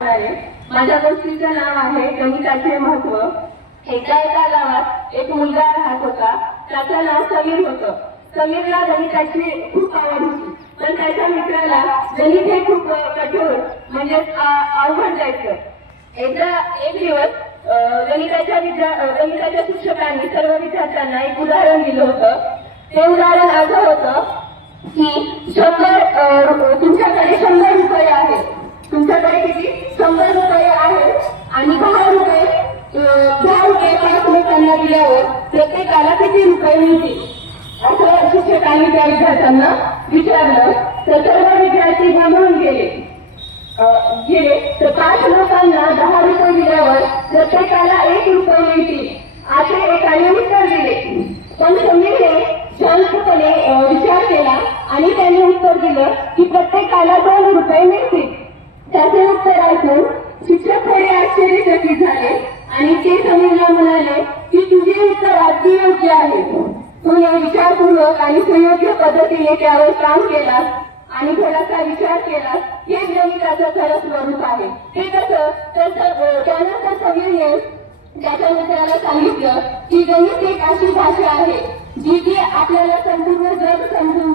माझ्या गोष्टीचं नाव आहे गणिताचे महत्व। एका गावात एक मुलगा राहत होता, त्याचं नाव समीर होतं। समीरला गणिताची खूप आवड होती, पण त्याच्या मित्राला गणित हे खूप कठोर म्हणजे अवघड जायचं। एक दिवस गणिताच्या शिक्षकांनी सर्व विद्यार्थ्यांना एक उदाहरण दिलं होतं। ते उदाहरण असं होतं की तुमच्याकडे 100 रुपये आहेत, तुमच्याकडे किती 100 रुपये आहेत आणि 10 रुपये 5 लोकांना दिल्यावर प्रत्येकाला किती रुपये मिळतील असं शिक्षकांनी त्या विद्यार्थ्यांना विचारलं। तर सर्व विद्यार्थी गोंधळून गेले। तर 5 लोकांना 10 रुपये दिल्यावर प्रत्येकाला 1 रुपये मिळतील असे एकाने उत्तर दिले। पण समीरने शांतपणे विचार केला आणि त्याने उत्तर दिलं की प्रत्येकाला 2 रुपये मिळतील। त्याचे उत्तर ऐकून शिक्षक थोडे आश्चर्यचकित झाले आणि ते समीरला म्हणाले की तुझे उत्तर अगदी योग्य आहे। तू विचारपूर्वक आणि सुयोग्य पद्धतीने त्यावर काम केलास आणि थोडासा विचार केलास, हेच गणिताचं खरं स्वरूप आहे। ते कसं, त्यानंतर समीरने त्याच्या मित्राला सांगितलं की गणित एक अशी भाषा आहे जी की आपल्याला संपूर्ण जग समजून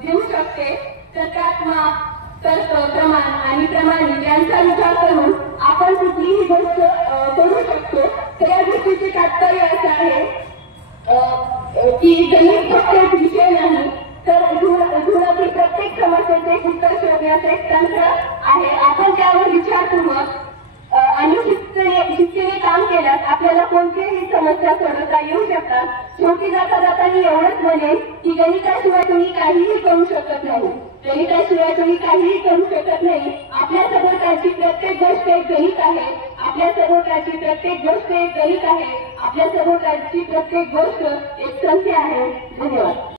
देऊ शकते। तर त्यात माप, तर्क, प्रमाण आणि प्रमाणे यांचा विचार करून आपण कुठलीही गोष्ट करू शकतो। तर या गोष्टीचे तात्पर्य असं आहे की गणित फक्त एक विषय नाही, तर जीवनातील प्रत्येक समस्येचे उत्तर शोधण्याचे एक तंत्र आहे। आपण त्यावर विचारपूर्वक आणि शिस्तीने काम केल्यास आपल्याला कोणतीही समस्या सोडवता येऊ शकतात। शेवटी जाता मी एवढंच म्हणेन की गणिताशिवाय तुम्ही काहीही करू शकत नाही, गणिताशिवाय तुम्ही काहीही करू शकत नाही। आपल्या सभोवतालची प्रत्येक गोष्ट एक गणित आहे, आपल्या सभोवतालची प्रत्येक गोष्ट एक गणित आहे, आपल्या सभोवतालची प्रत्येक गोष्ट एक संख्या आहे। धन्यवाद।